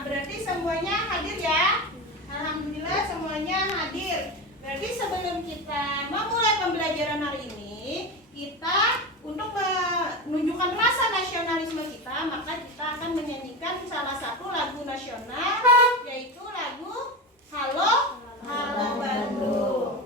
Nah, berarti semuanya hadir ya. Alhamdulillah semuanya hadir. Berarti sebelum kita memulai pembelajaran hari ini, kita untuk menunjukkan rasa nasionalisme kita, maka kita akan menyanyikan salah satu lagu nasional, yaitu lagu Halo Halo Bandung.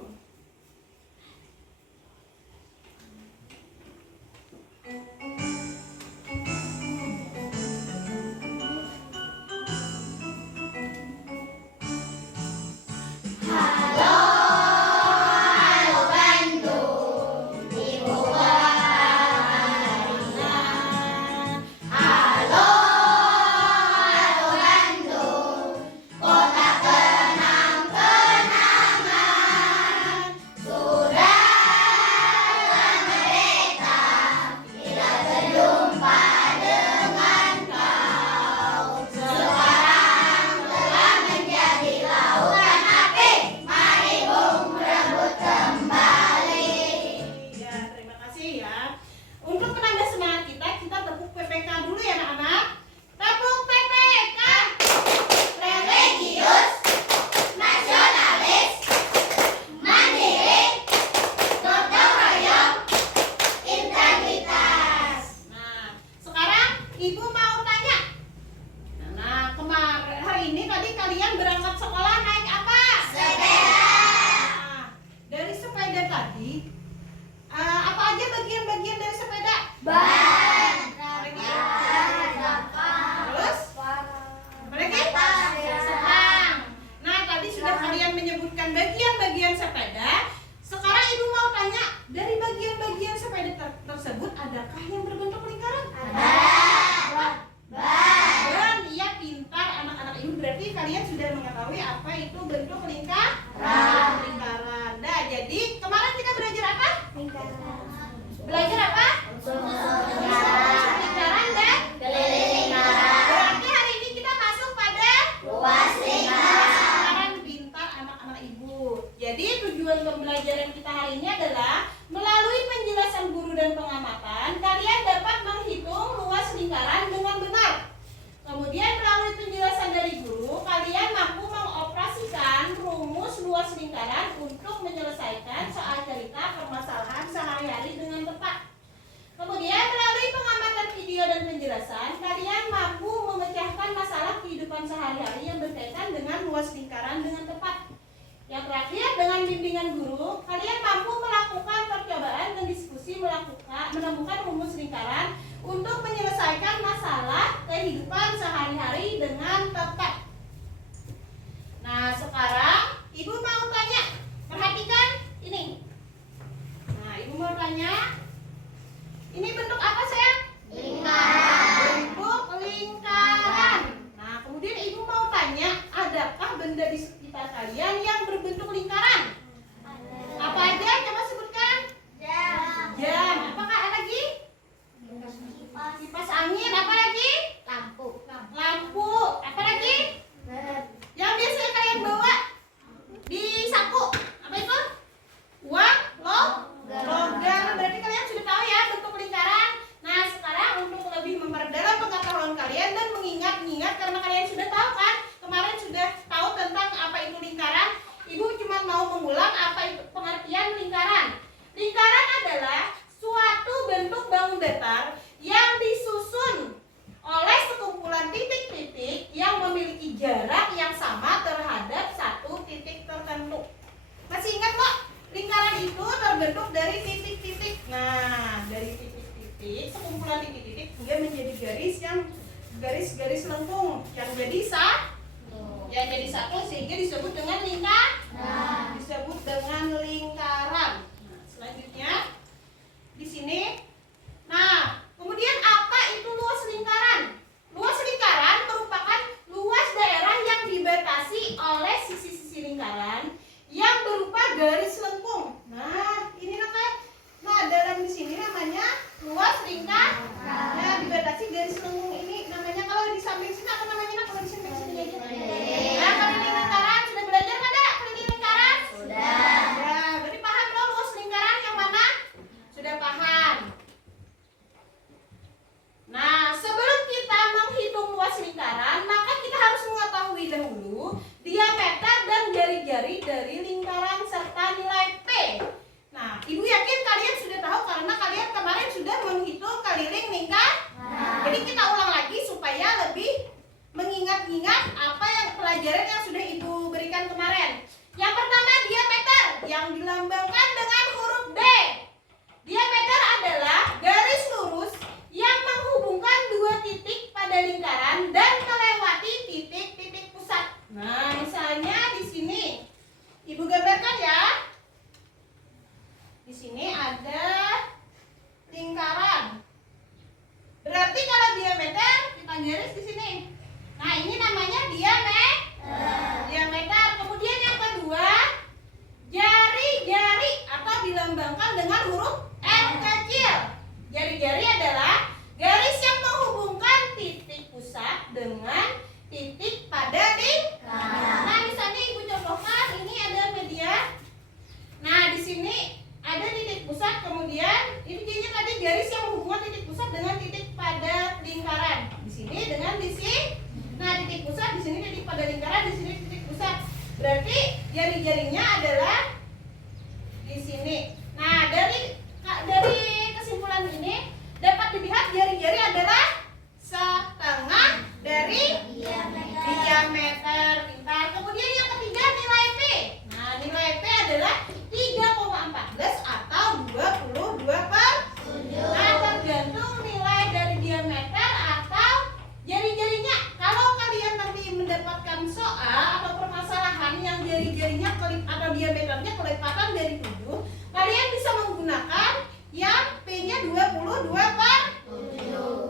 Pembelajaran kita hari ini adalah melalui penjelasan guru dan pengamatan, kalian dapat menghitung luas lingkaran dengan benar. Kemudian melalui penjelasan dari guru, kalian mampu mengoperasikan rumus luas lingkaran untuk menyelesaikan soal cerita permasalahan sehari-hari dengan tepat. Kemudian melalui pengamatan video dan penjelasan, kalian mampu memecahkan masalah kehidupan sehari-hari yang berkaitan dengan luas lingkaran dengan tepat. Yang terakhir, dengan bimbingan guru, kalian mampu melakukan percobaan dan diskusi menemukan rumus lingkaran untuk menyelesaikan masalah kehidupan sehari-hari dengan tepat. Nah, sekarang Ibu mau tanya, perhatikan ini. Nah, Ibu mau tanya, ini bentuk apa sayang? Lingkaran. Bentuk lingkaran. Nah, kemudian Ibu mau tanya, adakah benda di sekitar kalian yang berbentuk lingkaran? Apa aja? Coba sebutkan. Jam. Apakah ada lagi? Kipas angin. Apa lagi? Lampu. Apa lagi? Yang biasanya kalian bawa di saku. Apa itu? Uang? Logam. Berarti kalian sudah tahu ya bentuk lingkaran. Nah, sekarang untuk lebih memperdalam pengetahuan kalian dan mengingat-ingat, karena kalian sudah tahu kan, kemarin sudah tahu tentang apa itu lingkaran. Ibu cuma mau mengulang apa itu pengertian lingkaran. Lingkaran adalah suatu bentuk bangun datar yang disusun oleh sekumpulan titik-titik yang memiliki jarak yang sama terhadap satu titik tertentu. Masih ingat kok? Lingkaran itu terbentuk dari titik-titik. Nah, dari titik-titik, sekumpulan titik-titik dia menjadi garis lengkung yang jadi satu sehingga disebut dengan lingkaran. Disebut dengan lingkaran. Nah, selanjutnya di sini. Nah, kemudian apa itu luas lingkaran? Luas lingkaran merupakan luas daerah yang dibatasi oleh sisi-sisi lingkaran yang berupa garis lengkung. Nah, ini nah dalam di sini namanya luas lingkaran. Nah, dibatasi garis lengkung ini namanya, kalau di samping sini apa namanya? Kalau di samping sini aja. Nah, keliling lingkaran sudah belajar nggak? Keliling lingkaran? Sudah. Ya, berarti paham dong luas lingkaran yang mana? Sudah paham. Nah, sebelum kita menghitung luas lingkaran, maka kita harus Apa garis di sini? Nah, ini namanya diameter. Kemudian yang kedua, jari-jari atau dilambangkan dengan huruf R kecil. Jari-jari adalah garis yang menghubungkan titik pusat dengan titik pada lingkaran. Nah, misalnya Ibu contohkan ini ada media. Nah, di sini ada titik pusat, kemudian ini tadi garis yang menghubungkan titik pusat dengan titik pada lingkaran. Di sini dengan di sini. Nah, titik pusat di sini titik pada lingkaran, di sini titik pusat. Berarti jari-jarinya adalah di sini. Nah, dari kesimpulan ini dapat dilihat jari-jari adalah setengah dari diameter lingkar. Kemudian yang ketiga nilai P. Nah, nilai P adalah 3,14 atau 22/7. Nah, tergantung nilai dari diameter atau jari-jarinya. Kalau kalian nanti mendapatkan soal atau permasalahan yang jari-jarinya atau diameternya kelipatan dari 7, kalian bisa menggunakan yang P-nya 22/7.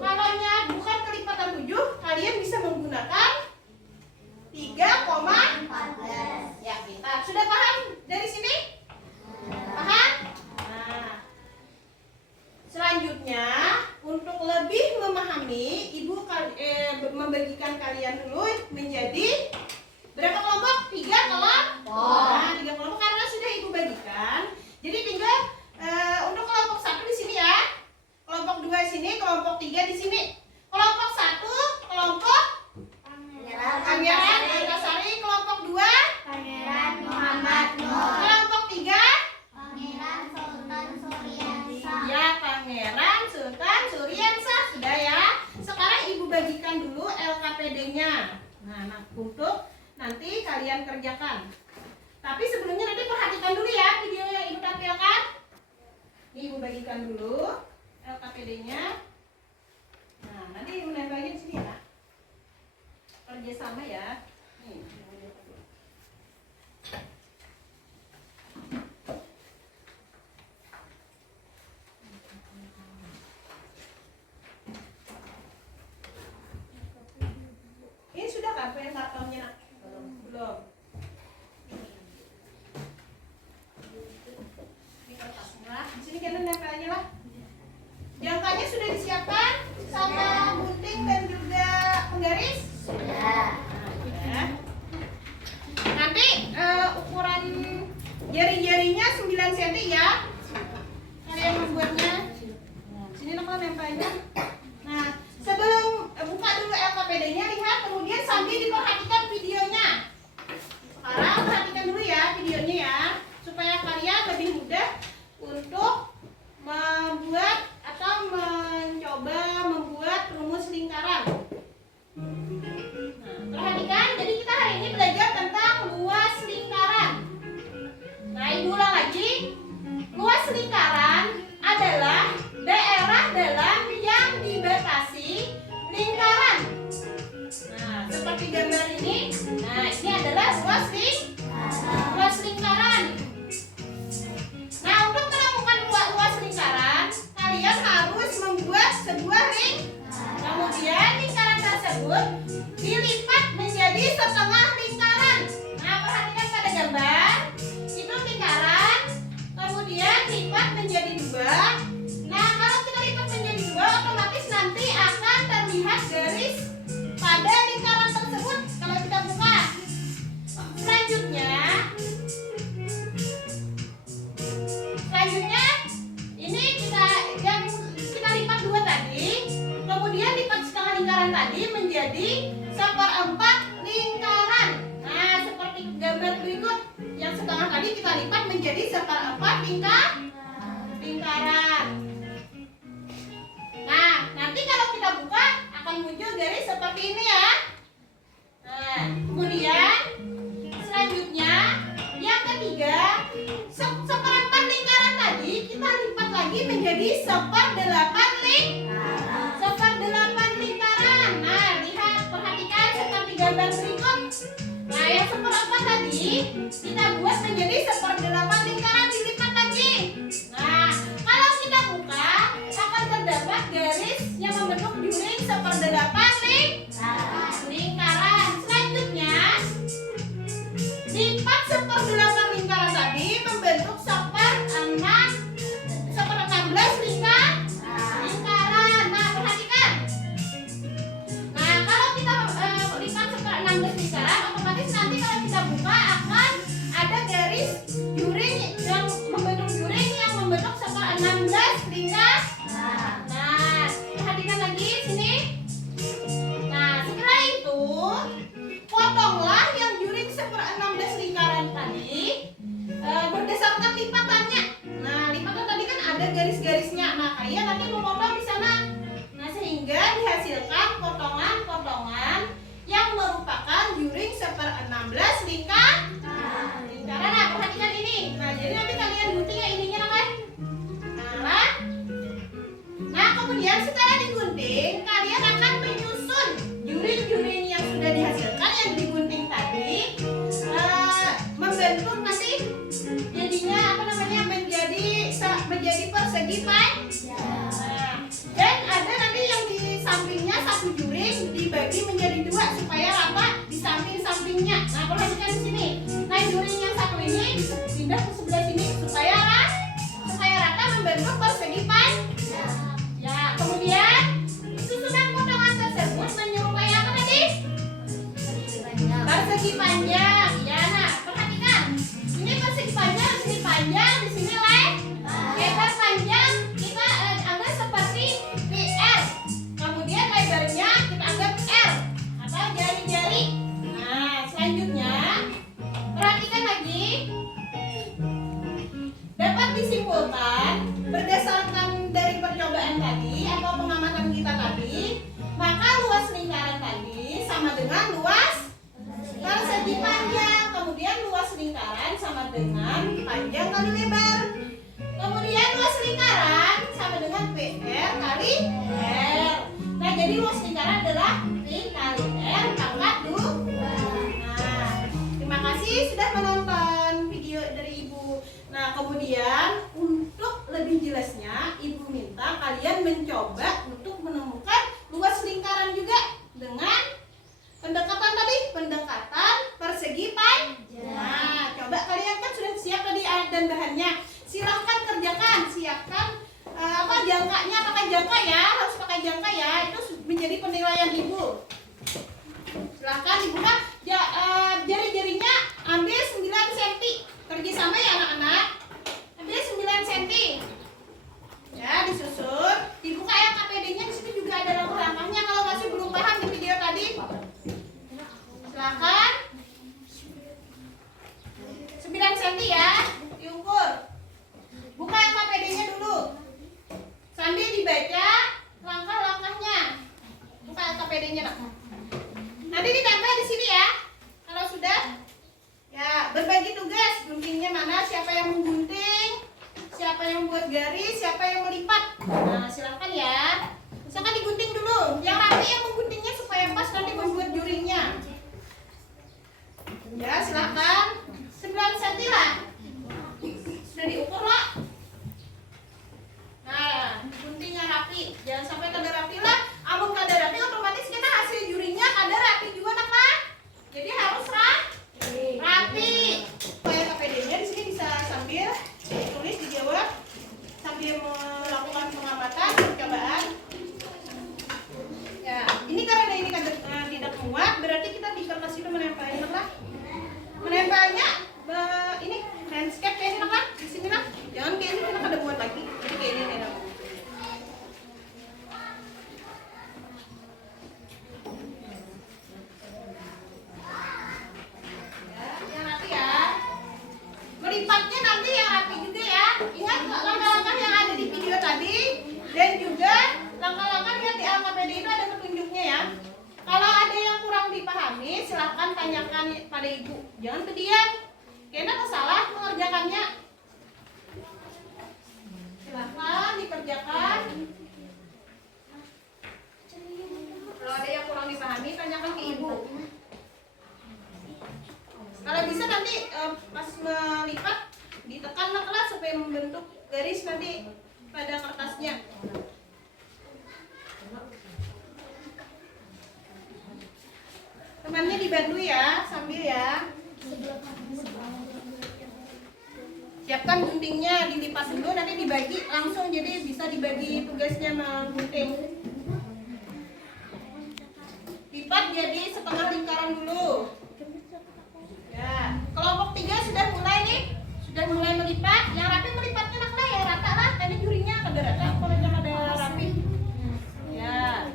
Kalau bukan kelipatan 7, kalian bisa menggunakan 3,14. Ya, kita sudah paham dari sini? Paham? Nah, selanjutnya untuk lebih memahami, Ibu membagikan kalian dulu menjadi berapa kelompok? 3 kelompok. Nah, 3 kelompok karena sudah Ibu bagikan. Jadi tinggal untuk kelompok 1 di sini ya. Kelompok 2 di sini, kelompok 3 di sini. Kelompok 1 kelompok Pangeran Antasari, kelompok 2 Pangeran Muhammad Nur. kelompok 3 Pangeran Sultan Suryansa. ya Pangeran Sultan Suryansa. Sudah ya. Sekarang Ibu bagikan dulu LKPD-nya. Nah, untuk nanti kalian kerjakan. Tapi sebelumnya nanti perhatikan dulu ya video yang Ibu tampilkan. Ini Ibu bagikan dulu LKPD-nya. Nah, nanti Ibu nempelin sini ya. Kerjasama ya. Nih. Ini sudah kan kartonnya? Belum. Ini kertasnya. Di sini kalian nempelnya lah. Jangkanya sudah disiapkan sama gunting dan juga penggaris? Sudah. Nah, nanti ukuran jari-jarinya 9 cm ya. Kalian membuatnya. Nah, sini nama nempelnya. Nah, sebelum buka dulu LKPD-nya, lihat kemudian sambil diperhatikan videonya. Sekarang perhatikan dulu ya videonya ya, supaya kalian lebih mudah untuk membuat atau mencoba membuat rumus lingkaran. Nah, perhatikan, jadi kita hari ini belajar tentang luas lingkaran. Nah, Ibu ulang lagi. Luas lingkaran adalah daerah dalam yang dibatasi lingkaran. Nah, seperti gambar ini. Nah, ini adalah luas lingkaran. Nah, untuk menemukan luas lingkaran, kalian harus membuat sebuah ring. Kemudian lingkaran tersebut dilipat menjadi setengah lingkaran. Nah, perhatikan pada gambar. Itu lingkaran, kemudian lipat menjadi 2. Nah, kalau kita lipat menjadi 2, otomatis nanti akan terlihat garis pada lingkaran tersebut kalau kita buka. Selanjutnya ini kita lipat 2 tadi, kemudian lipat setengah lingkaran tadi menjadi 1/4 lingkaran. Nah, seperti gambar berikut, yang setengah tadi kita lipat menjadi 1/4 lingkaran. Nah, nanti kalau kita buka akan muncul garis seperti ini ya. Nah, kemudian selanjutnya yang ketiga, 1/4 lingkaran tadi kita lipat lagi menjadi 1/8 lingkaran. Nah, lihat, perhatikan seperti gambar berikut. Nah, yang 1/4 tadi kita buat menjadi 1/8 lingkaran, dilipat lagi. Nah, kalau kita buka akan terdapat garis yang membentuk dinding 1/8 sini. Nah, setelah itu potonglah yang juring 1/16 lingkaran tadi berdasarkan lipatannya. Nah, lipatan tadi kan ada garis-garisnya. Nah, kalian nanti memotong di sana. Nah, sehingga dihasilkan potongan-potongan yang merupakan juring 1/16 lingkaran. Nah, perhatikan ini. Nah, jadi nanti kalian gunting ya ininya namanya. Nah, kemudian setelah digunting, kalian akan menyusun juring-juring yang sudah dihasilkan yang digunting tadi, membentuk nanti jadinya menjadi persegi panjang. Nah, dan ada nanti yang di sampingnya satu juring dibagi menjadi 2 supaya rata di samping-sampingnya. Nah, perhatikan di sini. Nah, juring yang satu ini pindah ke sebelah sini supaya rata membentuk persegi panjang. Ya, kemudian susunan potongan tersebut menyerupai apa tadi? Persegi panjang. Ya, nah, perhatikan. Ini persegi panjang, di sini panjang, di sini lebar panjang kita anggap seperti PR. Kemudian lebarnya kita anggap R atau jari-jari. Nah, selanjutnya perhatikan lagi. Dapat disimpulkan berdasarkan dari percobaan tadi atau pengamatan kita tadi, maka luas lingkaran tadi sama dengan luas persegi panjang. Kemudian luas lingkaran sama dengan panjang kali lebar. Kemudian luas lingkaran sama dengan PR kali R. Nah, jadi luas lingkaran adalah P kali R pangkat 2. Nah, terima kasih sudah menonton video dari Ibu. Nah, kemudian untuk lebih jelasnya Ibu minta kalian mencoba untuk menemukan luas lingkaran juga dengan pendekatan tadi, pendekatan persegi panjang. Nah, coba kalian kan sudah siap tadi alat dan bahannya. Silahkan kerjakan, siapkan jangkanya, pakai jangka ya, harus pakai jangka ya, itu menjadi penilaian Ibu. Silahkan dibuka jari-jarinya, ambil 9 cm, kerjasama ya anak-anak, ambil 9 cm, ya disusun, dibuka ya KPD-nya, di sini juga ada langkah-langkahnya kalau masih belum paham di video tadi. Silahkan 9 cm ya, diukur. Buka yang KPD-nya dulu sambil dibaca langkah-langkahnya. Buka yang KPD-nya nak. Nanti ditambah di sini ya. Kalau sudah, ya berbagi tugas. Guntingnya mana? Siapa yang menggunting? Siapa yang membuat garis? Siapa yang melipat? Nah, silakan ya. Misalkan digunting dulu. Yang rapi yang mengguntingnya supaya pas nanti membuat juringnya. Ya, silakan. 9 cm lah. Sudah diukur lah. Nah, guntingnya rapi, jangan sampai kada rapi lah. Amun kada rapi otomatis kita hasil juringnya kada rapi juga nak. Jadi harus rapi. Supaya KPD-nya di sini bisa sambil tulis dijawab sambil melakukan pengamatan percobaan. Ya, ini karena ini kada tidak muat, berarti kita di kertas itu menempelnya lah. Menempelnya ini landscape kayak ini nak, di sini nak. Jangan kayak ini kita kada buat lagi. Jadi kayak ini nak. Ya, yang rapi ya. Melipatnya nanti yang rapi juga ya. Ingat langkah-langkah yang ada di video tadi dan juga langkah-langkah yang di LKPD itu ada petunjuknya ya. Kalau ada yang kurang dipahami, silahkan tanyakan pada Ibu. Jangan terdiam. Kayaknya salah mengerjakannya. Silahkan dikerjakan. Kalau ada yang kurang dipahami, tanyakan ke Ibu. Kalau bisa nanti pas melipat ditekanlah kelas supaya membentuk garis nanti pada kertasnya. Temannya dibantu ya, sambil ya. Siapkan guntingnya, dilipat dulu, nanti dibagi langsung, jadi bisa dibagi tugasnya menggunting. Lipat jadi setengah lingkaran dulu. Ya, kelompok 3 sudah mulai nih, sudah mulai melipat. Yang rapi melipatnya nak lah ya, rata lah. Tadi juringnya kada rata, kalau ada rapi. Ya.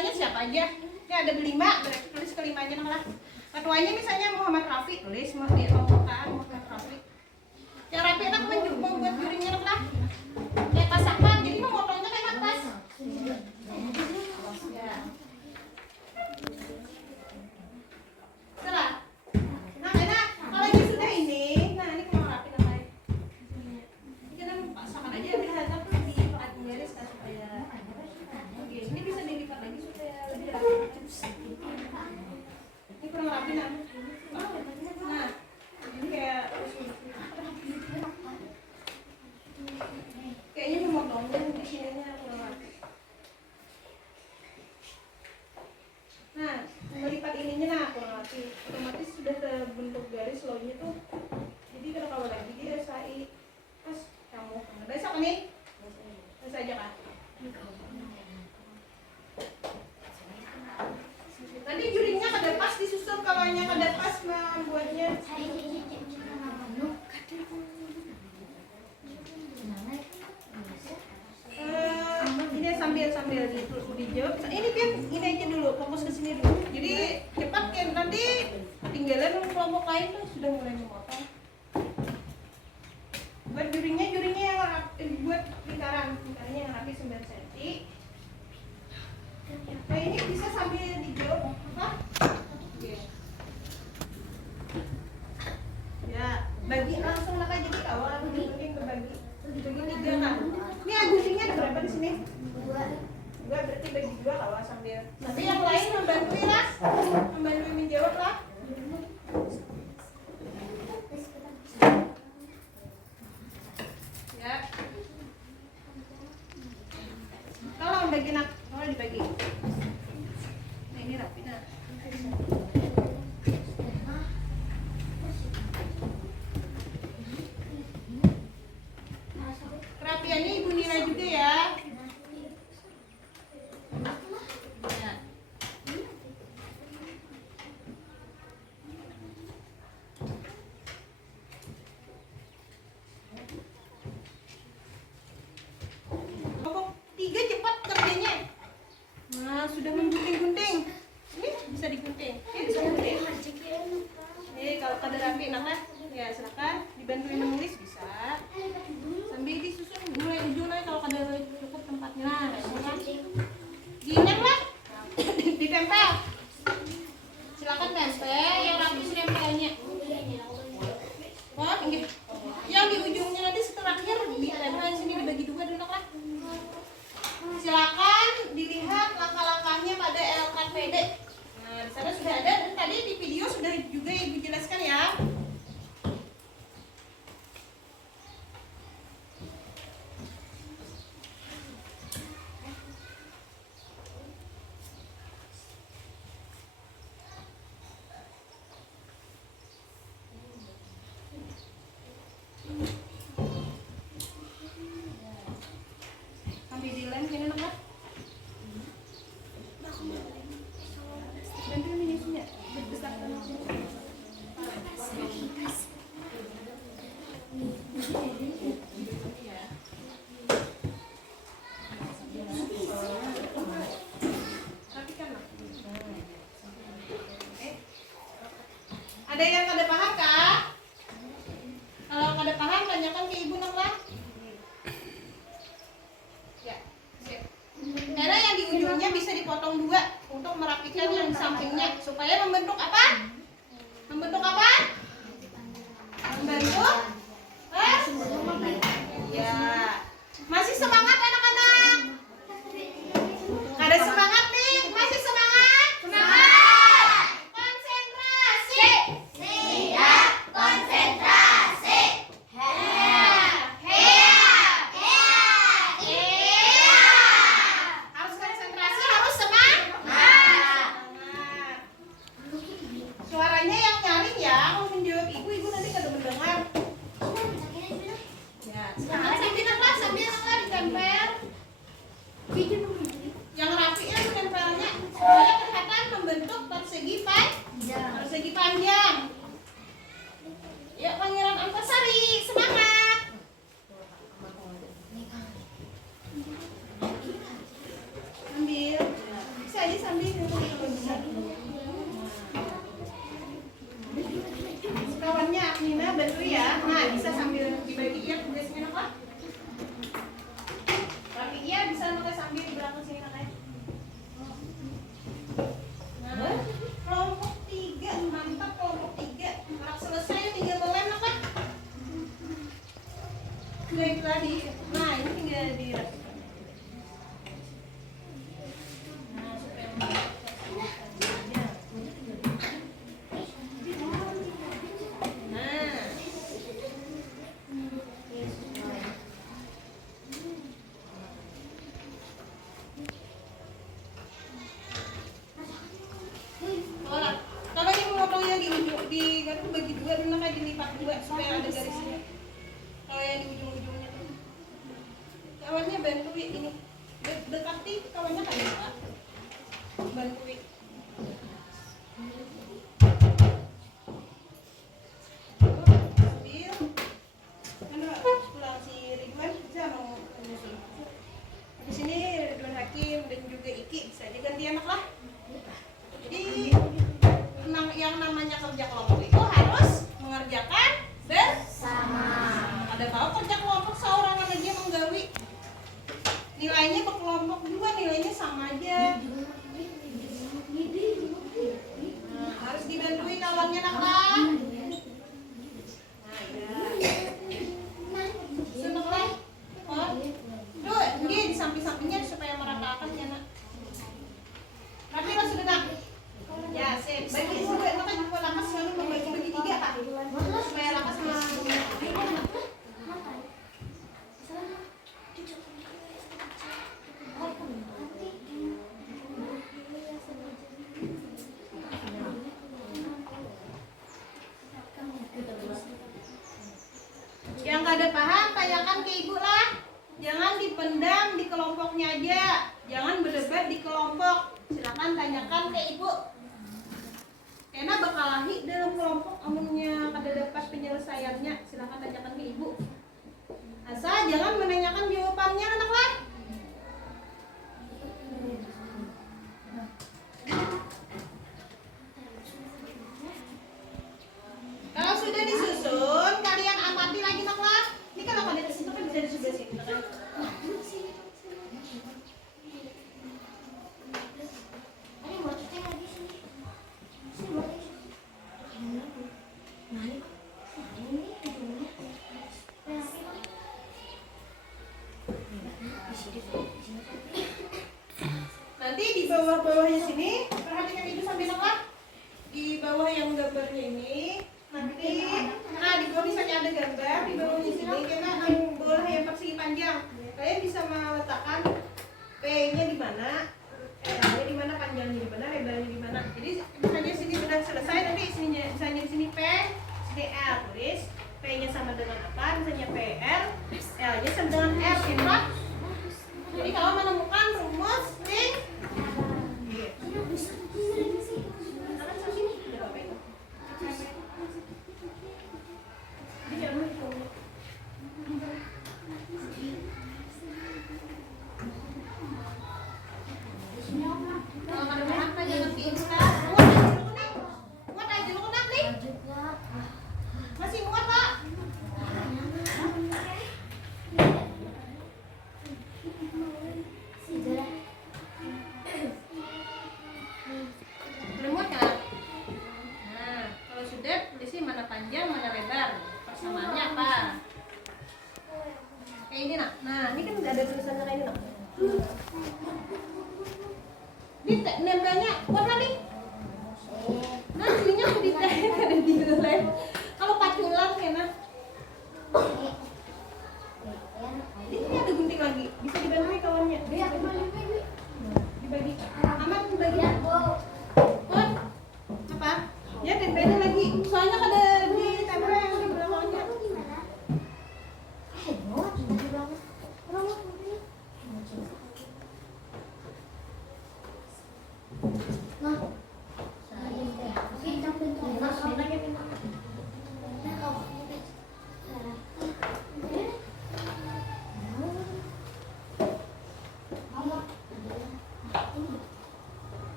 ketuanya siapa aja? Ini ada 5, berarti tulis kelimanya lah. Ketuanya misalnya Muhammad Rafi, tulis Muhammad Rafi. Yang Rafi enak membuat jurinya lah. Kayak pasangan, jadi memotongnya kayak kapas. Ya. Setelah. Nah, enak. Kalau ini sudah ini, nah ini kurang rapi namanya. Ini kan pasangan aja biar hadap di pakai garis kan supaya. Oke, ini bisa dilipat lagi supaya lebih rapi. Ini kurang rapi nah. Nah, ini kayak kayaknya memotongnya di sininya kurang rapi. Nah, melipat ininya nah kurang rapi. Otomatis sudah terbentuk garis low-nya tuh. Jadi kalau lagi dia sai pas kamu besok nih. Terus aja kan. Nanti jurinya kada pas disusun kalau hanya kada pas membuatnya. Ini sambil dijawab. Ini Pian, ini aja dulu, fokus ke sini dulu. Jadi cepat kan nanti ketinggalan kelompok lain tuh sudah mulai memotong. Buat jurinya yang buat lingkarannya yang rapi 9 cm. Nah ini bisa sambil dijawab apa? Oke. Ya, bagi langsung lah jadi awal mungkin kebagi 3 kan. Ini guntingnya ada berapa di sini? 2 berarti bagi 2 kalau sambil. Tapi yang lain membantu lah, membantu menjawab lah. Ya. Kalau bagi nak, kalau dibagi. Nah ini rapi nah. Kerapiannya Ibu Nira juga ya. Sudah menggunting-gunting. Ini bisa digunting. Ini bisa gunting. Kalau kada rapi enak ya silakan dibantuin menulis bisa. Sambil disusun mulai ujung kalau kada Udah itu tadi. Nah, ini tinggal dirapikan. Nah, supaya aja. Nah. Kalau yang motongnya di ujung kan bagi dua, dulu kayak dilipat dua supaya ada garisnya. Kalau yang di ujung-ujungnya tuh, kawannya bantuin ini dekati kawannya kayak apa? Bantuin. Ambil. Kan pulang si Ridwan bisa mau menyusul. Di sini Ridwan Hakim dan juga Iki bisa diganti anak lah. Jadi yang namanya kerja kelompok itu harus mengerjakan bersama. Ada tahu kerja kelompok seorang aja menggawi nilainya berkelompok juga nilainya sama aja. Nah, harus dibantui kawannya nak lah. Nah, ya. Seneng lah. Tuh, ini di samping-sampingnya supaya meratakan ya nak. Rapi lah sudah nak. Ya, sip. Bagi juga makanya buat lakas selalu membagi-bagi tiga pak. Supaya lakas sama yang gak ada paham tanyakan ke ibu lah. Jangan dipendam di kelompoknya aja. Jangan berdebat di kelompok. Silakan tanyakan ke ibu. Karena bakal lahir dalam kelompok amunnya kada dapat penyelesaiannya. Silakan tanyakan ke ibu. Asal jangan menanyakan jawabannya anak lah. Kalau sudah disusun, kalian amati lagi nak lah. Ini kan kalau di situ kan bisa di sebelah sini kan. Nanti di bawah-bawahnya sini, perhatikan itu sambil nak. Di bawah yang gambarnya ini, nanti, di bawah misalnya ada gambar di bawahnya sini, karena bola yang persegi panjang, kalian bisa meletakkan P-nya di mana, R-nya di mana, panjangnya di mana, lebarnya di mana. Jadi misalnya sini sudah selesai, nanti sininya, misalnya di sini P, sini R, tulis P-nya sama dengan apa, misalnya PR, L-nya sama dengan R, gitu lah. Jadi kalau menemukan rumus ring masih muat pak? Belum muat kan? Nah, kalau sudah tulisnya mana panjang mana lebar, persamaannya apa? Kayak ini nak. Nah, ini kan udah ada tulisannya kayak ini nak. Ini nempelnya warna nih. Nah, sininya aku ditanya ada di lem. Kalau paculan kena. Ini ada gunting lagi. Bisa dibantu kawannya. Dibagi. Aman bagi. Pon. Apa? Ya tempelnya lagi. Soalnya ada di tempel yang di belakangnya. Nah.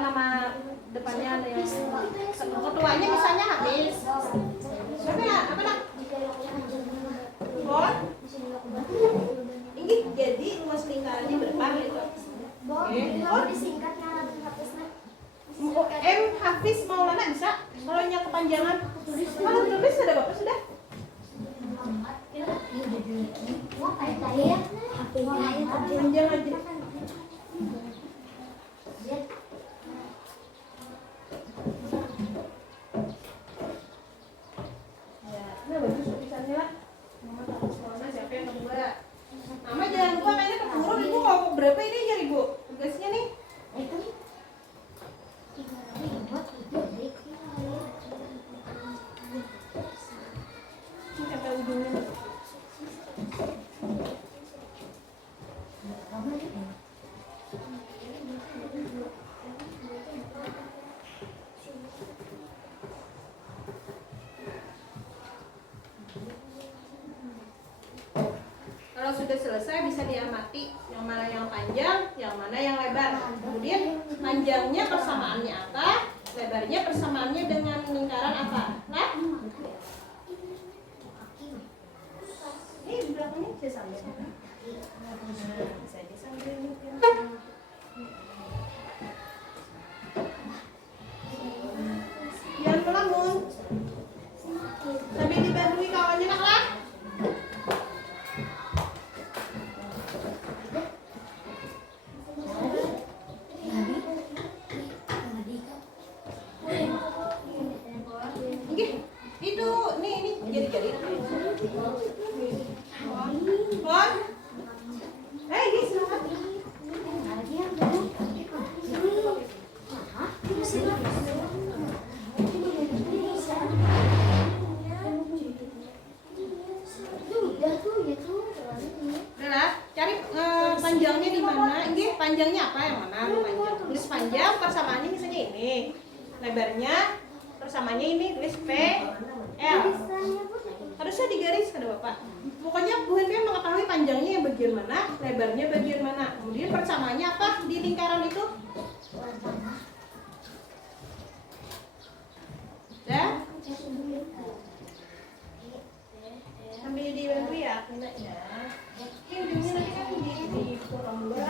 nama depannya yang ketuanya misalnya Hafiz. Siapa ya? Apa nak? Bon? Ini jadi luas lingkarannya berapa gitu? Disingkatnya Hafiz. M Hafiz Maulana bisa? Kalau nya kepanjangan. Kalau tulis ada bapak sudah? Panjang aja. Nah bagus tulisannya lah. Mama tahu soalnya siapa yang kedua. Mama jangan lupa kayaknya keburu ibu kelompok berapa ini ya ibu? Tugasnya nih. Sampai ujungnya. Kalau sudah selesai bisa diamati yang mana yang panjang, yang mana yang lebar. Kemudian panjangnya persamaannya apa, lebarnya persamaannya dengan lingkaran apa. Nah, ini di belakangnya bisa sambil. Bisa disambil. Jangan melamun. Sambil dibandui kawannya nak lah. Itu nih jadi Bon. Ini silakan. Udah, cari panjangnya di mana? Ini panjangnya apa yang mana? Panjang. Tulis panjang persamaannya misalnya ini. Lebarnya persamaannya ini tulis P L. Harusnya digaris ada Bapak. Pokoknya Bu Henry mengetahui panjangnya yang bagian mana, lebarnya bagian mana. Kemudian persamaannya apa di lingkaran itu? Ya? Sambil dibantu ya, Nina ya. Ini ujungnya nanti kan di kurang dua.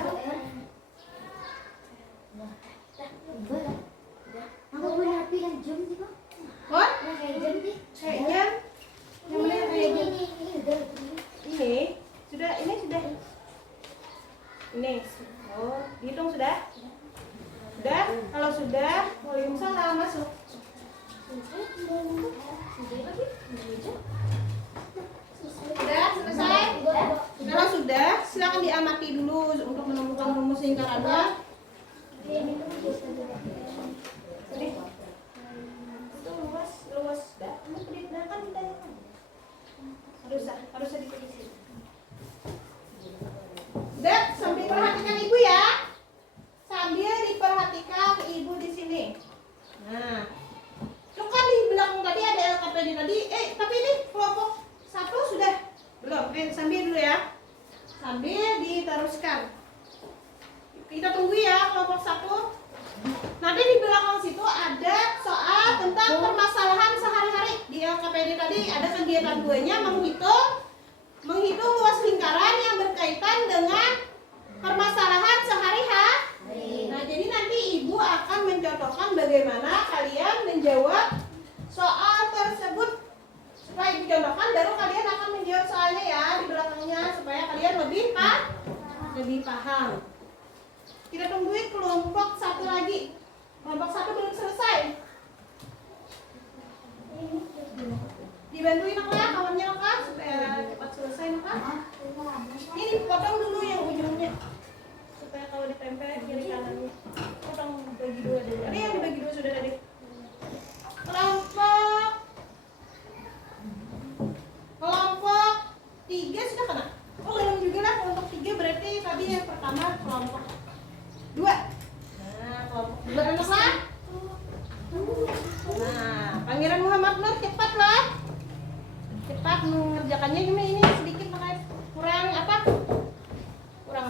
Aku punya api dan jam sih Pak. What? Kayak jam sih. Kayak jam? Yang mana yang kayak jam? Ini. Ini sudah. Ini. Oh, dihitung sudah? Sudah? Kalau sudah, Waalaikumsalam masuk. Sudah selesai? Kalau sudah, silakan diamati dulu untuk menemukan rumus lingkarannya. Itu luas dah. Ini peditnya kan ditanyakan. Harus ditulis. Udah, sambil perhatikan ibu ya. Sambil diperhatikan ibu di sini. Nah, itu kan di belakang tadi ada LKPD tadi. Tapi ini kelompok satu sudah belum. Sambil dulu ya. Sambil diteruskan. Kita tunggu ya kelompok satu. Nanti di belakang situ ada soal tentang permasalahan sehari-hari. Di LKPD tadi ada kegiatan 2-nya menghitung luas lingkaran yang berkaitan dengan permasalahan sehari-hari. Nah, jadi nanti Ibu akan mencontohkan bagaimana kalian menjawab soal tersebut. Setelah Ibu contohkan, baru kalian akan menjawab soalnya ya di belakangnya supaya kalian lebih paham. Kita tungguin kelompok satu lagi. Kelompok satu belum selesai. Dibantuin ya kawannya Kak supaya cepat selesai Kak. Ini potong dulu yang ujungnya supaya kalau ditempel kiri kanannya. Potong bagi dua dulu. Ada yang dibagi dua sudah tadi. Kelompok 3 sudah kena. Oh belum juga lah kelompok 3 berarti tadi yang pertama kelompok 2. Nah, kelompok 2 anak lah. Nah, Pangeran Muhammad Nur cepatlah. Cepat mengerjakannya ini sedikit makanya kurang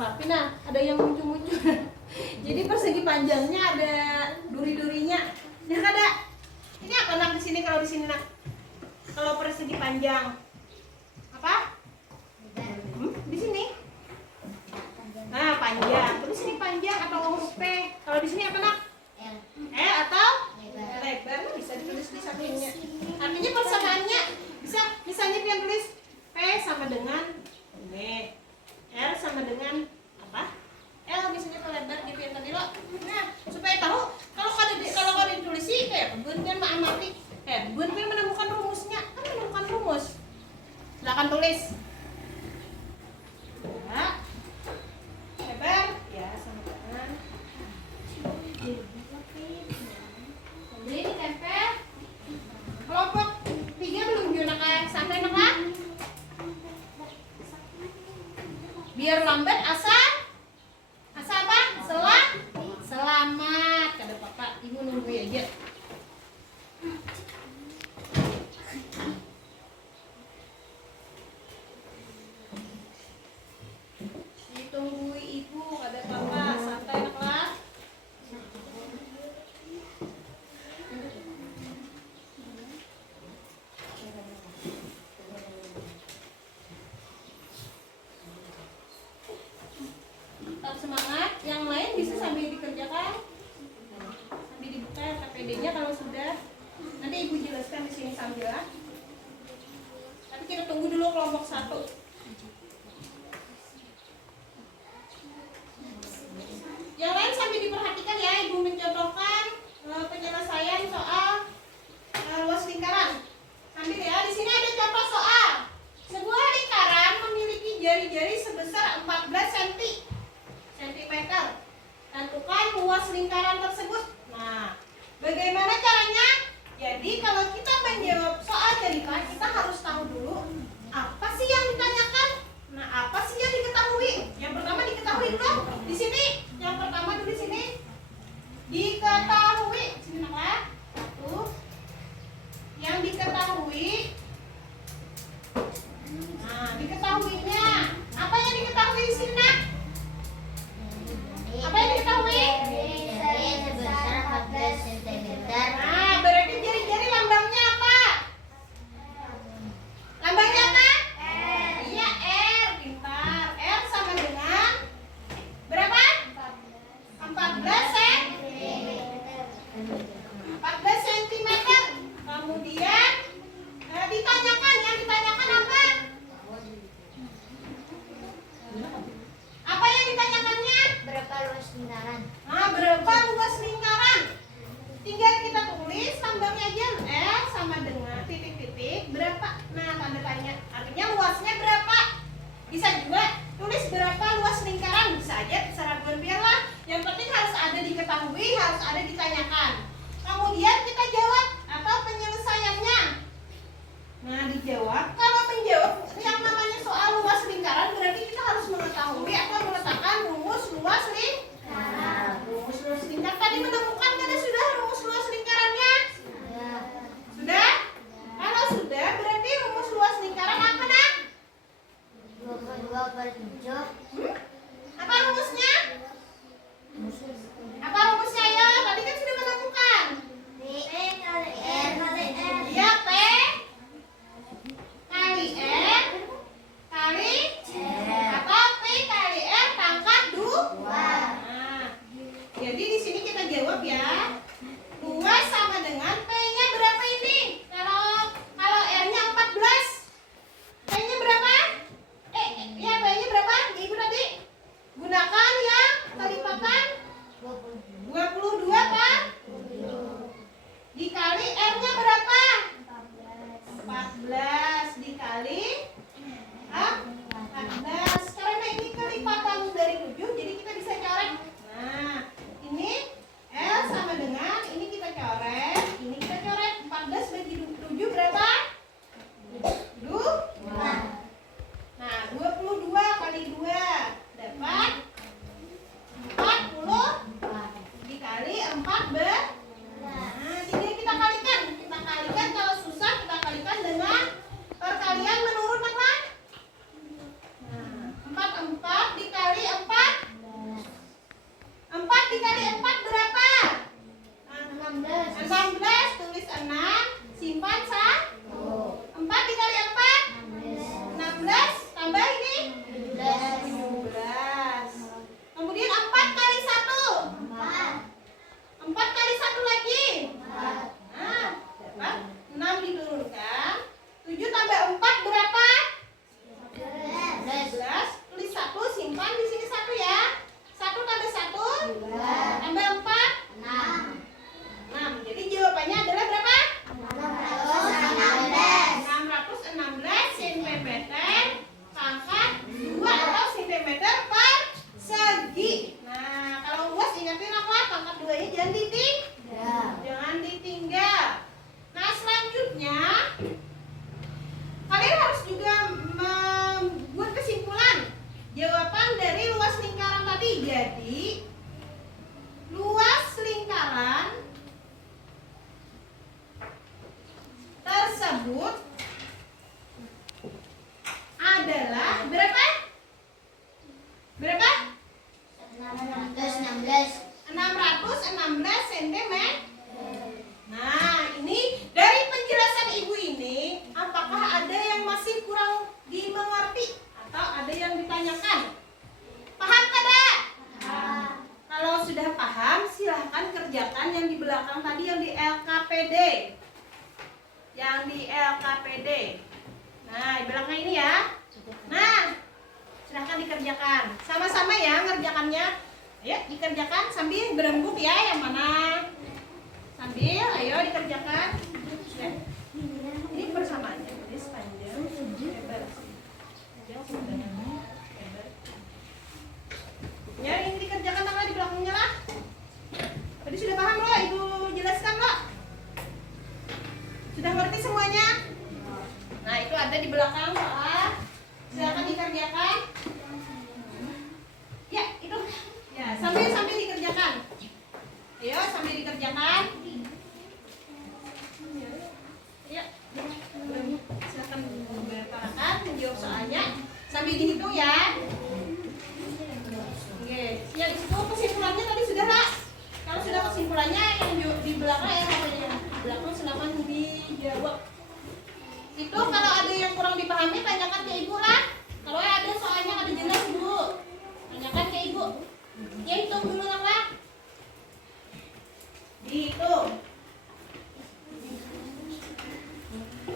rapi. Nah, ada yang muncul-muncul. Jadi persegi panjangnya ada duri-durinya. Nah, ada. Ini apa nak di sini kalau di sini nak? Kalau persegi panjang. Apa? Di sini. Nah, panjang. Terus ini panjang atau huruf P. Kalau di sini apa nak? Atau lebar. Bisa ditulis di sampingnya. Artinya persamaannya bisa misalnya pian tulis P sama dengan ini. R sama dengan apa? L misalnya lebar gitu ya tadi lo. Nah, supaya tahu kalau kau ditulis sih kayak bun kan mengamati. Bun kan menemukan rumusnya. Kan menemukan rumus. Silakan tulis. Ya. Lebar ya sama dengan. Jadi ditempel. Kelompok 3 belum digunakan sampai nak? Biar lambat asa apa? Selamat. Kata papa, ibu nunggu aja. Ditunggu ibu, kata papa. Santai nak. Tetap semangat. Yang lain bisa sambil dikerjakan, sambil dibuka KPD-nya kalau sudah. Nanti ibu jelaskan di sini sambil. Tapi kita tunggu dulu kelompok 1. Yang lain sambil diperhatikan ya, ibu mencontohkan penyelesaian soal luas lingkaran. Sambil ya, di sini ada contoh soal. Sebuah lingkaran memiliki jari-jari sebesar 14 cm. Tentukan luas lingkaran tersebut. Nah, bagaimana caranya? Jadi kalau kita menjawab soal jarikan, kita harus tahu dulu apa sih yang ditanyakan. Nah, apa sih yang diketahui? Yang pertama diketahui dulu. Di sini, yang pertama dulu di sini diketahui. Sini nak. 1. Yang diketahui. Nah, diketahuinya. Apa yang diketahui di sini nak? Apa yang diketahui? Sebesar 14 cm. Nah, berarti jari-jari lambangnya apa? Lambangnya apa? Iya, R. Pintar. R sama dengan berapa? 14 cm. Kemudian ditanyakan, yang ditanyakan apa? Apa yang ditanyakannya? Berapa luas lingkaran? Nah, berapa luas lingkaran? Tinggal kita tulis lambangnya aja. L sama dengan titik-titik berapa? Nah, tanda tanya. Artinya luasnya berapa? Bisa juga tulis berapa luas lingkaran. Bisa aja terserah biarlah. Yang penting harus ada diketahui, harus ada ditanyakan. Kemudian kita jawab atau penyelesaiannya. Nah, dijawab. Kalau menjawab yang namanya soal luas lingkaran berarti kita harus mengetahui atau meletakkan rumus luas lingkaran. Rumus luas lingkaran tadi menemukan kada sudah rumus luas lingkarannya? Sudah? Kalau sudah berarti rumus luas lingkaran apa nak? 22/7. Apa rumusnya? Apa rumusnya ya? Tadi kan sudah menemukan. P kali R kali R. Iya, P kali R kali atau P kali R pangkat 2. Nah, jadi di sini kita jawab ya. 2 sama dengan P-nya berapa ini? Kalau R-nya 14. P-nya berapa? Ya, P-nya berapa? Ibu tadi? yang di belakang tadi yang di LKPD. Yang di LKPD. Nah, di belakang ini ya. Nah, silahkan dikerjakan. Sama-sama ya ngerjakannya. Ayo dikerjakan sambil berembuk ya, yang mana? Sambil, ayo dikerjakan. Ini persamaannya. Jadi sepanjang lebar. Ya, ini dikerjakan tanggal di belakangnya lah. Tadi sudah paham loh, Ibu jelaskan loh. Sudah ngerti semuanya? Nah, itu ada di belakang soal. Silakan dikerjakan. Ya, itu. Ya, sambil dikerjakan. Ayo, sambil dikerjakan. Ya, silakan bertarakan menjawab soalnya sambil dihitung ya. Oke, ya di situ kesimpulannya tadi sudah lah. Kalau sudah kesimpulannya yang di belakang ya, namanya belakang silakan dijawab. Itu kalau ada yang kurang dipahami tanyakan ke ibu lah. Kalau ada soalnya ada jelas ibu, tanyakan ke ibu. Ya hitung dulu lah. Dihitung.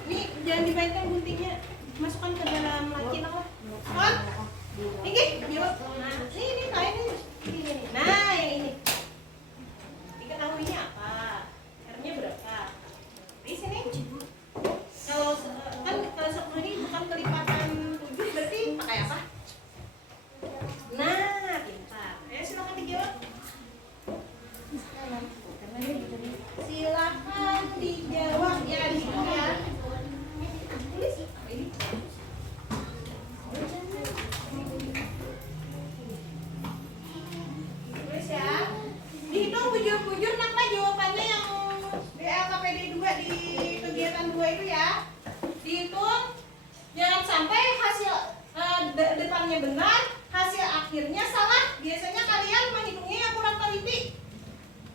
Ini jangan dimainkan guntingnya, masukkan ke dalam laki lah. On. Ini jawab. Nah, ini kayak ini. Nah, yang ini. Diketahuinya apa? R-nya berapa? Di sini. Kalau kan kalau 10 ini bukan kelipatan 7, berarti pakai apa? Nah, pintar. Ayo silakan dijawab. Silakan dijawab ya, dihitung ya. Tulis apa ini? Tulis ya. Dihitung bujur-bujur napa jawabannya yang di LKPD 2 di kegiatan 2 itu ya. Dihitung, jangan sampai hasil depannya benar, hasil akhirnya salah. Biasanya kalian menghitungnya yang kurang teliti.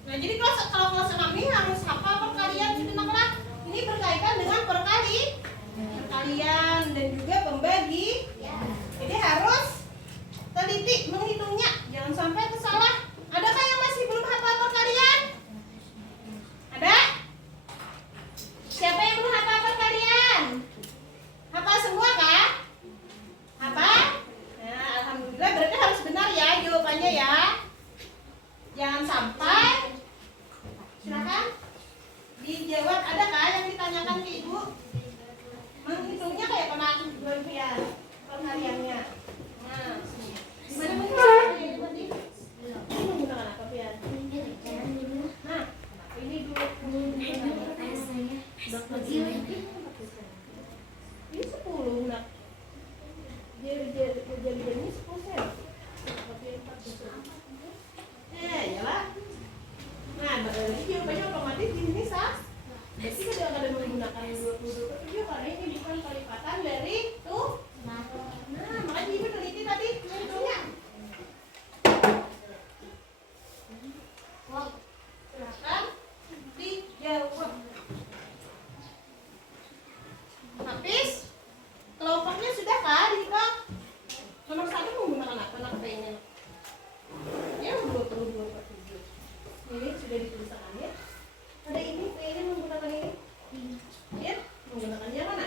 Nah, jadi kalau kelas 6 ini harus hafal perkalian gitu lah. Ini berkaitan dengan perkalian dan juga pembagi. Jadi harus teliti menghitungnya, jangan sampai salah. Adakah yang masih belum hafal perkalian? Ada? Siapa yang belum hafal perkalian? Hafal semua kah? Hafal? Nah, alhamdulillah berarti harus benar ya jawabannya ya. Jangan sampai. Silakan dijawab. Adakah yang ditanyakan ke ibu? Menghitungnya kayak ya perkaliannya. Nah, gimana tadi? Ini menggunakan apa Pian? Nah, ini dulu. Ini 10 nak. Jadi ini 10 sen. Ya lah. Nah, berarti jawabannya otomatis di sini sah. Berarti kita ada menggunakan 22/7 karena ini bukan kelipatan dari tuh. Nah, makanya ibu teliti tadi hitungnya. Silakan dijawab. Habis kelompoknya sudah kah dihitung? Nomor 1 menggunakan apa nak ini? Ya 22/7. Ini sudah dituliskan ya. Ada ini menggunakan ini. Ya, menggunakannya mana?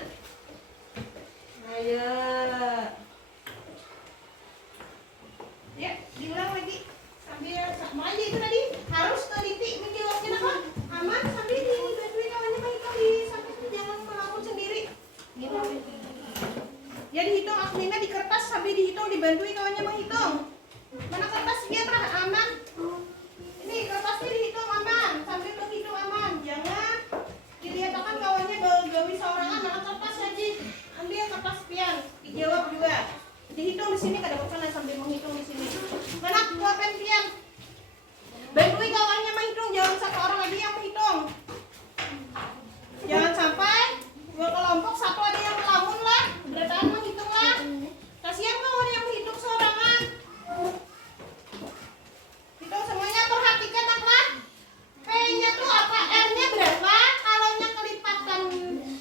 Ayo. Ya, diulang lagi. Sambil makanya itu tadi harus teliti menjawabnya apa? Aman sambil dibantuin kawannya menghitung di sampai jangan melamun sendiri. Gitu. Ya dihitung Aklina di kertas sambil dihitung dibantuin kawannya menghitung. Mana kertas biar aman? Ini kertasnya dihitung aman sambil menghitung aman. Jangan dilihat akan kawannya gawi seorangan mana kertas aja. Ambil kertas pian, dijawab juga. Dihitung di sini kada apa sambil menghitung di sini. Mana pulpen pian? Bantuin kawannya menghitung, jangan satu orang lagi yang menghitung. Jangan sampai dua kelompok satu ada yang melamun lah, berataan menghitung lah. Kasihan kawan yang menghitung seorangan. Hitung semuanya, perhatikan lah. P-nya tuh apa? R-nya berapa? Kalau nya kelipatan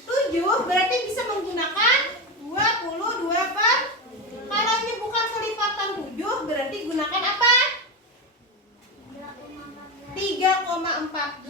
7 berarti bisa menggunakan 22 per. Kalau ini bukan kelipatan 7 berarti gunakan apa? 3,14.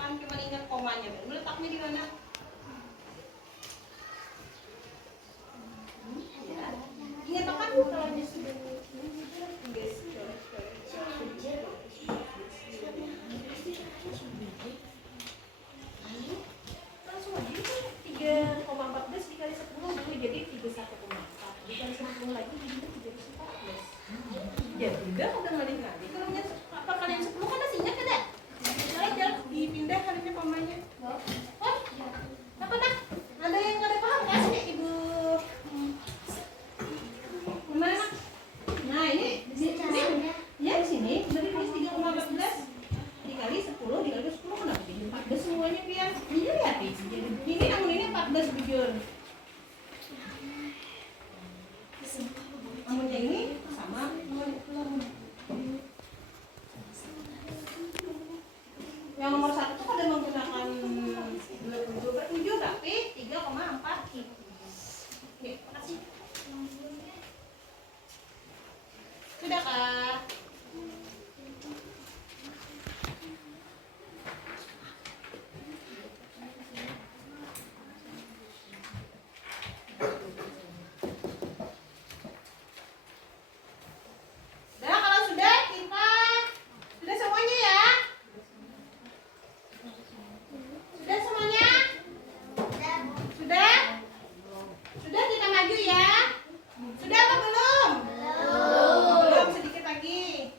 kan cuma ingat komanya. Letaknya di mana? Ya. Ingat kan kalau disuruh langsung aja itu 3,14 dikali 10 dulu jadi 31,4 dikali 10 lagi jadi 314. Ya udah udah ngalih-ngalih. Kalau apa kalian 10 kan masih ingat ada? Kalau jangan dipindah kalinya komanya. Oh, apa nak? Ada yang nggak ada paham nggak sih ibu? Gimana nak? Nah ini di sini, ya di sini dari 3,14 dikali 10 dikali 10 kenapa jadi 14 semuanya biar ini lihat nih. Ini namun ini 14 bujur. Namunnya ini sama yang nomor 1 tuh pada menggunakan 27 tapi 3,4. Oke, makasih. Sudah kak? Nah, kalau sudah kita sudah semuanya ya? Sudah semuanya? Sudah? Sudah kita maju ya? Sudah apa belum? Belum, sedikit lagi.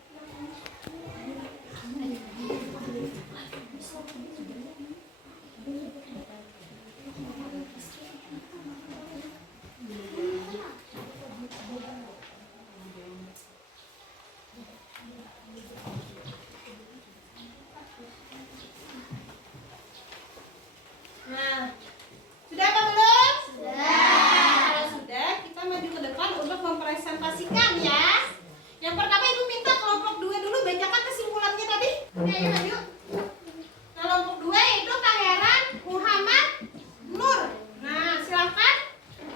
Nah, sudah apa belum? Kalau sudah, kita maju ke depan untuk mempresentasikan ya. Yang pertama ibu minta kelompok 2 dulu bacakan kesimpulannya tadi. Ayo maju. Nah, kelompok 2 itu Pangeran, Muhammad, Nur. Nah, silakan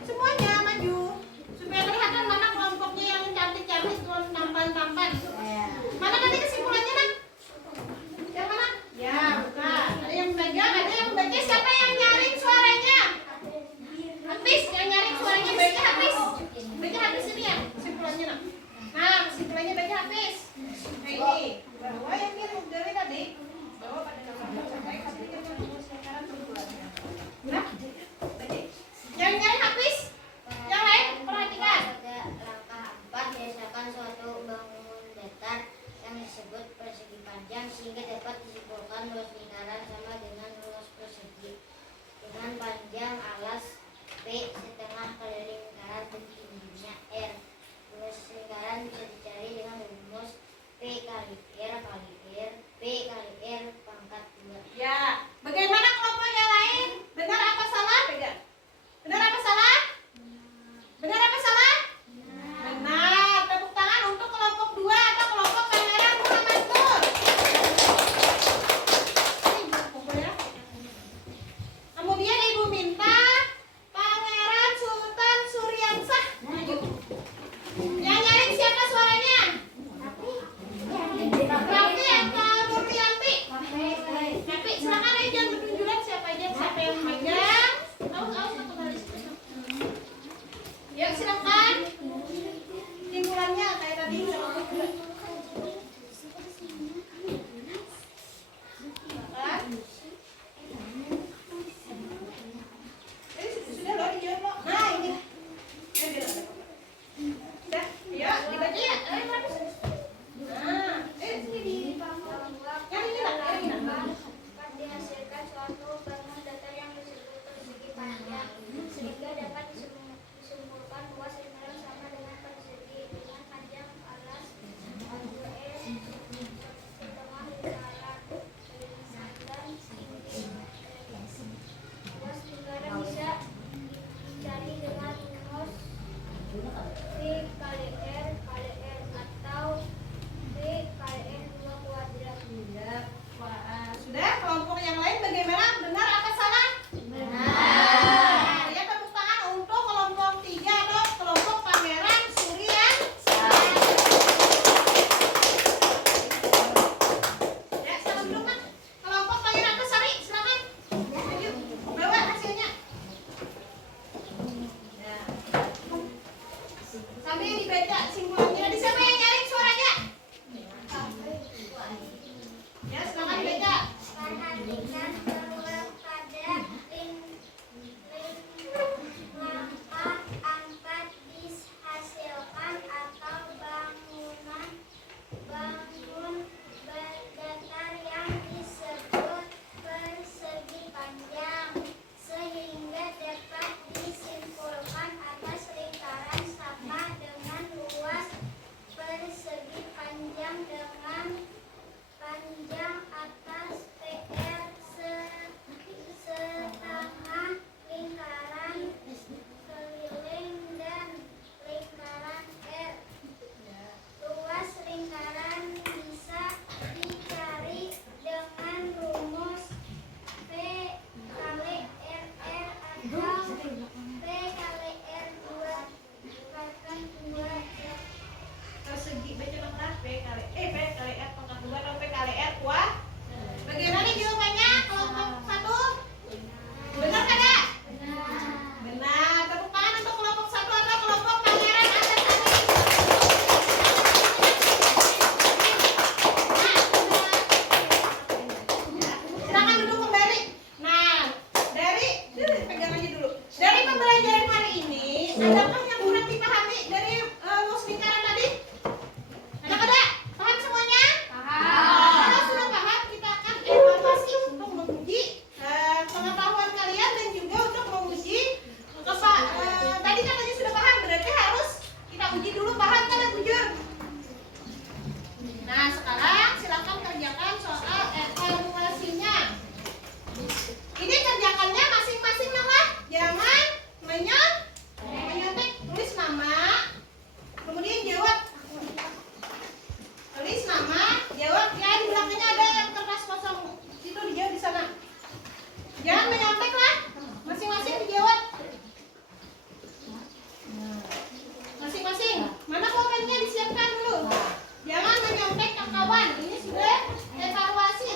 semuanya maju supaya kelihatan mana kelompoknya yang cantik-cantik terus tampan-tampan. Mana tadi kesimpulannya nak? Yang mana? Ya, bukan. Ada yang memegang, ada yang membaca. Siapa yang nyaring suaranya? Habis, yang nyaring suaranya baca habis. Baca habis ini ya kesimpulannya nak. Nah, kesimpulannya baca habis. Nah ini, bahwa yang dia dari tadi bahwa pada dasarnya sampai hasilnya sekarang kesimpulannya. Nah, baca. Yang nyaring habis. Yang lain perhatikan. Pada langkah 4 berdasarkan suatu bangunan datar yang disebut persegi panjang sehingga dapat disimpulkan luas lingkaran sama dengan luas persegi dengan panjang alas P setengah kali lingkaran dan tingginya R. Luas lingkaran bisa dicari dengan rumus P kali R kali R P kali R pangkat 2. panjang atas PR setengah lingkaran keliling dan lingkaran R. Luas lingkaran bisa dicari dengan rumus P kali RR atau P kali R2 pangkat 2 R. Persegi baca nomor P kali R pangkat 2 atau P kali R kuat. Bagaimana jawabannya? Kelompok 1 benar kada? Benar. Tepuk tangan untuk kelompok 1 atau kelompok Pangeran Antasari. Silakan duduk kembali. Nah, pegang aja dulu. Dari pembelajaran hari ini, adakah yang kurang dipahami dari rumus lingkaran tadi? Ada kada? Paham semuanya? Kalau sudah paham, kita akan evaluasi untuk menguji pengetahuan kalian dan juga untuk menguji tadi katanya sudah paham, berarti harus kita uji dulu paham kan bujur. Nah, sekarang silakan kerjakan soal evaluasinya. Ini kerjakannya masing-masing nama, jangan menyontek. Tulis nama, kemudian jawab. Tulis nama, jawab. Ya, di belakangnya ada yang kertas kosong. Itu dijawab di sana. Jangan menyontek lah. Masing-masing dijawab. Masing-masing. Mana pulpennya disiapkan dulu. Jangan menyontek ke kawan. Ini sudah evaluasi.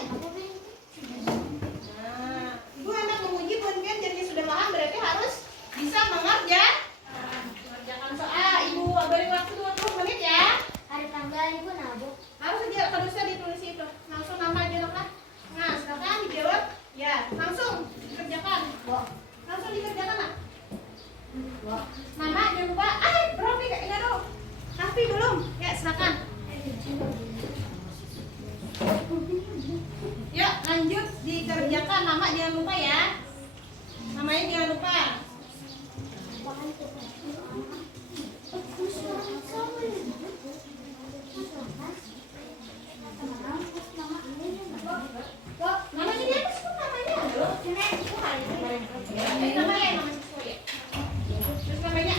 Nah, ibu hendak menguji pulpen jadi sudah paham, berarti harus bisa mengerjakan soal. Ibu beri waktu 20 menit ya. Hari tanggal ibu nabuk. Harus ditulis itu. Langsung nama aja lah. Nah, silakan dijawab. Ya, langsung dikerjakan. Langsung dikerjakan lah. Nama jangan lupa. Berapa enggak dulu. Tapi belum. Ya, silakan. Yuk, lanjut dikerjakan. Nama jangan lupa ya. Namanya jangan lupa. Namanya dia apa sih namanya? Namanya sesuai. Terus namanya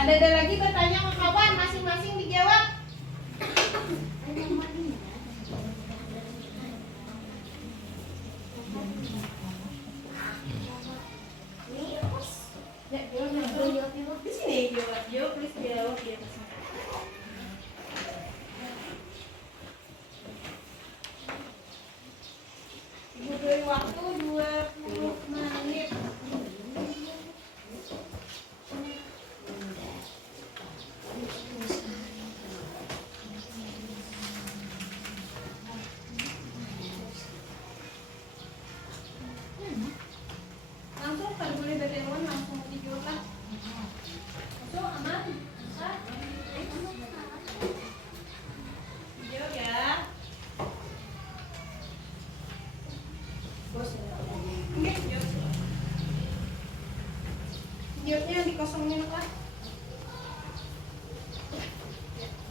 ada lagi bertanya ke kawan, masing-masing dijawab. Di sini jawab, please jawab di atas. Ibu beri waktu 20 menit. Langsung kalau boleh berdewan langsung dijawab lah. Langsung aman. Dijawab ya. Oke, jawabnya dikosongin lah.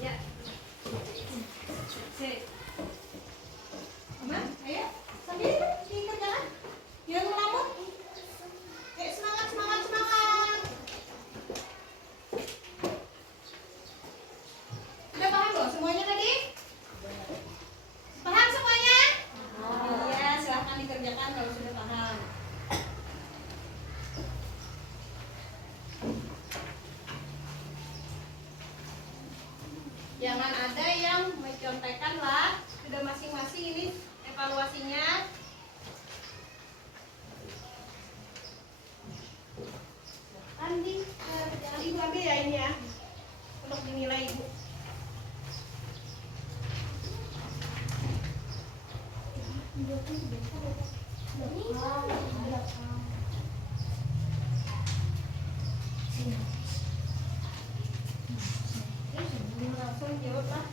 Ya. Sip. Aman? Ayo. Sambil dikerjakan. Jangan melamun. Semangat. Udah paham loh semuanya tadi? Paham semuanya? Iya, silahkan dikerjakan kalau sudah paham. Jangan ada yang mencontekan lah. Sudah masing-masing ini evaluasinya. Andi, jangan ibu ambil ya ini ya, untuk dinilai ibu. Langsung jawab lah.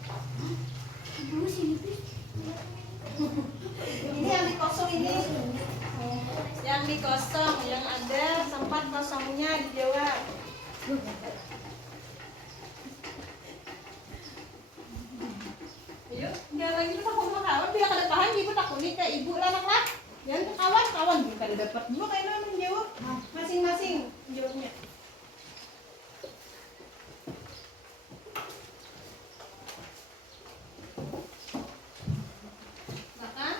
Ini yang dikosong ini. Yang dikosong, yang ada tempat kosongnya dijawab. Yang ke kawan-kawan juga ada dapat dua kayaknya menjawab masing-masing jawabnya. Silakan.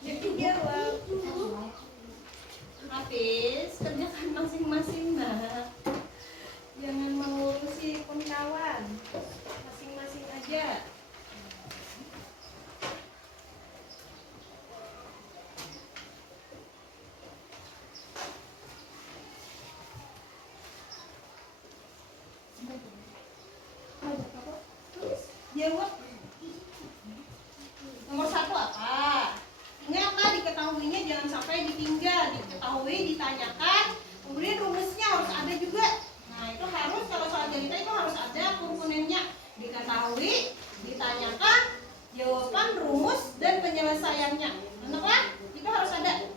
Jadi jawab. Hafiz, kerjakan masing-masing nah. Jangan mengurusi kawan. Masing-masing aja. Jawab. Nomor 1 apa? Ingatlah diketahuinya jangan sampai ditinggal, diketahui, ditanyakan. Kemudian rumusnya harus ada juga. Nah itu harus kalau soal cerita itu harus ada komponennya. Diketahui, ditanyakan, jawaban, rumus, dan penyelesaiannya. Benar? Itu harus ada.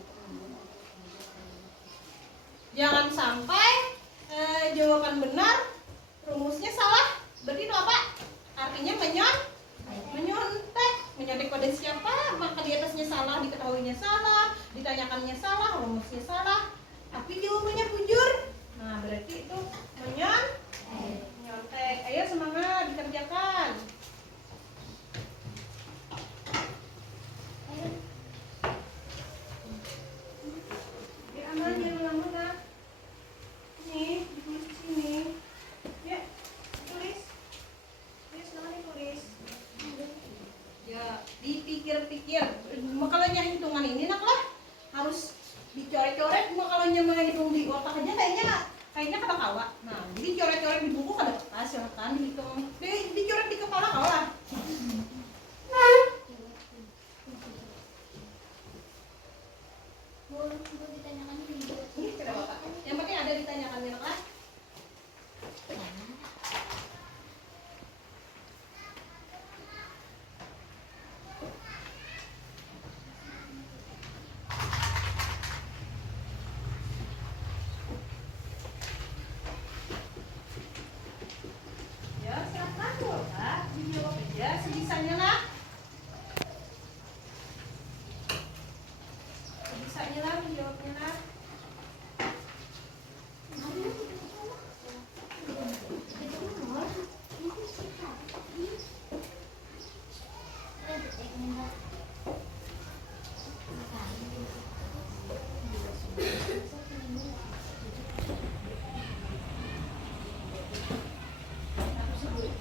Jangan sampai jawaban benar, rumusnya salah. Berarti itu apa? Artinya menyontek pada siapa, maka di atasnya salah, diketahuinya salah, ditanyakannya salah, rumusnya salah, tapi jawabannya bujur. Nah berarti itu menyontek. Ayo semangat dikerjakan. Aman jangan lama-lama. Nih ditulis di sini. Ya tulis. Silakan ditulis. Ya, dipikir-pikir. Makalahnya hitungan ini nak lah harus dicoret-coret. Makalahnya menghitung di otak aja kayaknya kata kawa. Nah, jadi coret-coret di buku kada pas silakan dihitung. Dicoret di kepala kawa. Boleh ditanyakan dulu. Ini tidak apa. Yang penting ada ditanyakannya nak lah. Ya, silakan Pak. Dijawab aja sebisanya lah. Sebisanya lah dijawabnya lah.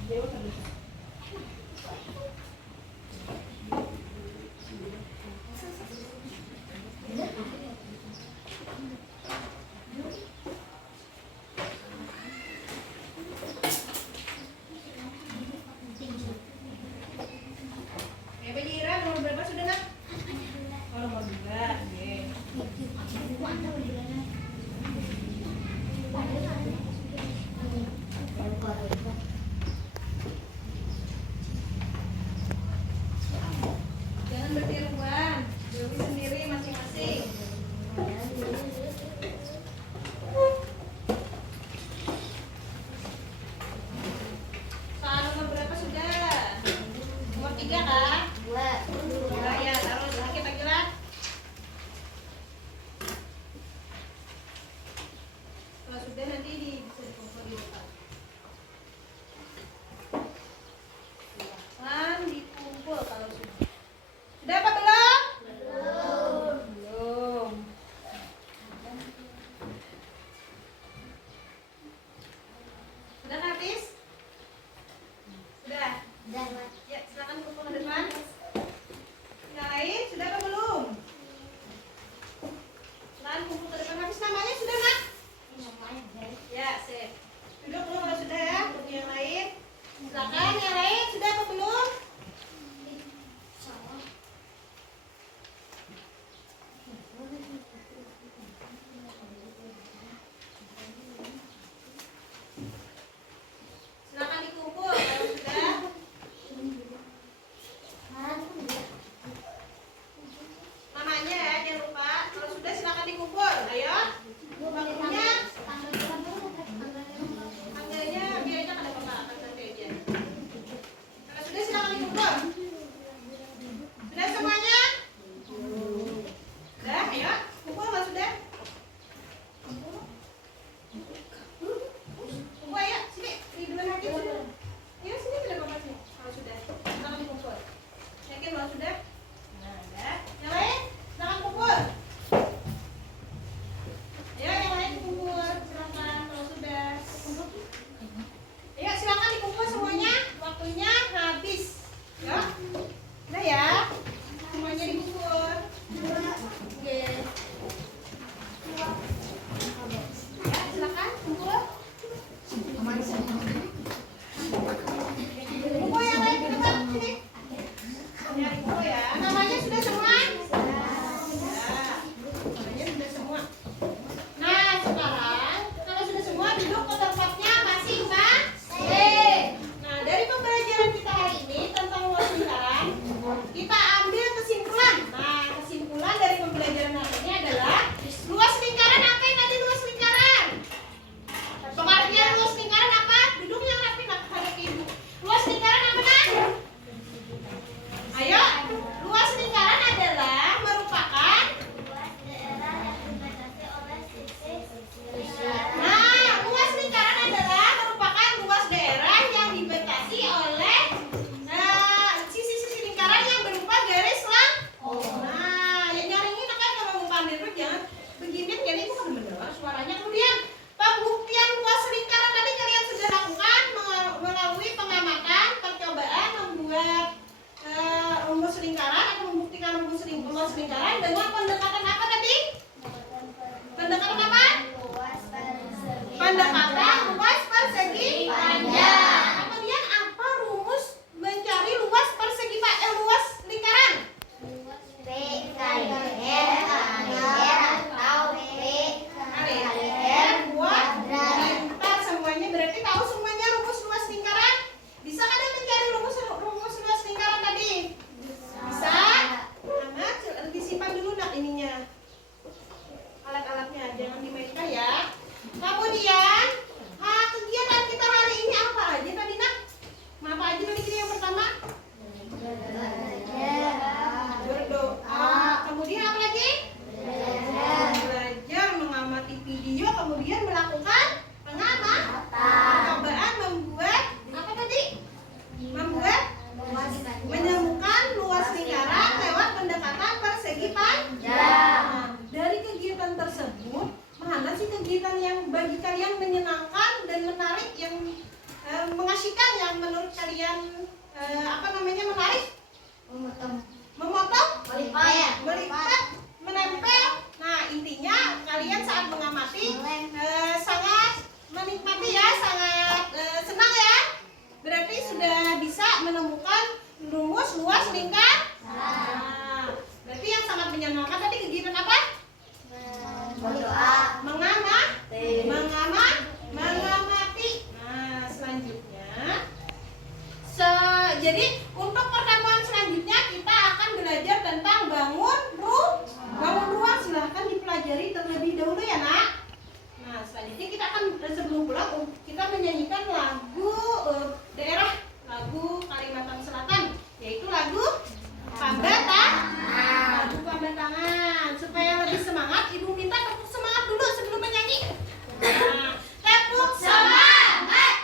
Jawab luas lingkaran dengan pendekatan apa tadi? Pendekatan apa? Pendekatan luas persegi panjang. Kemudian apa rumus mencari luas persegi luas lingkaran? P kali R atau P kali R Kuadrat. Pintar semuanya, berarti tahu semuanya rumus luas lingkaran? Bisa kalian mencari rumus luas lingkaran tadi? Bisa? Anak, disimpan dulu nak ininya. Alat-alatnya jangan dimainkan ya. Kemudian, kegiatan kita hari ini apa aja tadi nak? Apa aja tadi yang pertama? Berdoa. Kemudian apa lagi? Belajar mengamati video, kemudian melakukan percobaan membuat apa tadi? Menemukan luas lingkaran lewat pendekatan persegi panjang. Nah, dari kegiatan tersebut, mana sih kegiatan yang bagi kalian menyenangkan dan menarik, yang mengasihkan, yang menurut kalian menarik? Memotong, melipat, menempel. Nah, intinya kalian saat mengamati sangat menikmati ya, sangat senang ya. Berarti sudah bisa menemukan rumus luas lingkaran. Nah, berarti yang sangat menyenangkan tadi kegiatan apa? berdoa, mengamati. Nah, selanjutnya jadi untuk pertemuan selanjutnya kita akan belajar tentang bangun ruang. Silahkan dipelajari terlebih dahulu ya nak. Nah, selanjutnya kita akan, sebelum pulang kita menyanyikan lagu lagu Kalimantan Selatan, yaitu lagu Pambatangan. Supaya lebih semangat, ibu minta tepuk semangat dulu sebelum menyanyi. Nah, tepuk semangat.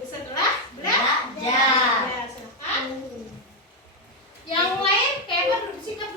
Setelah belajar. Ya, silakan. Yang lain kayak sikap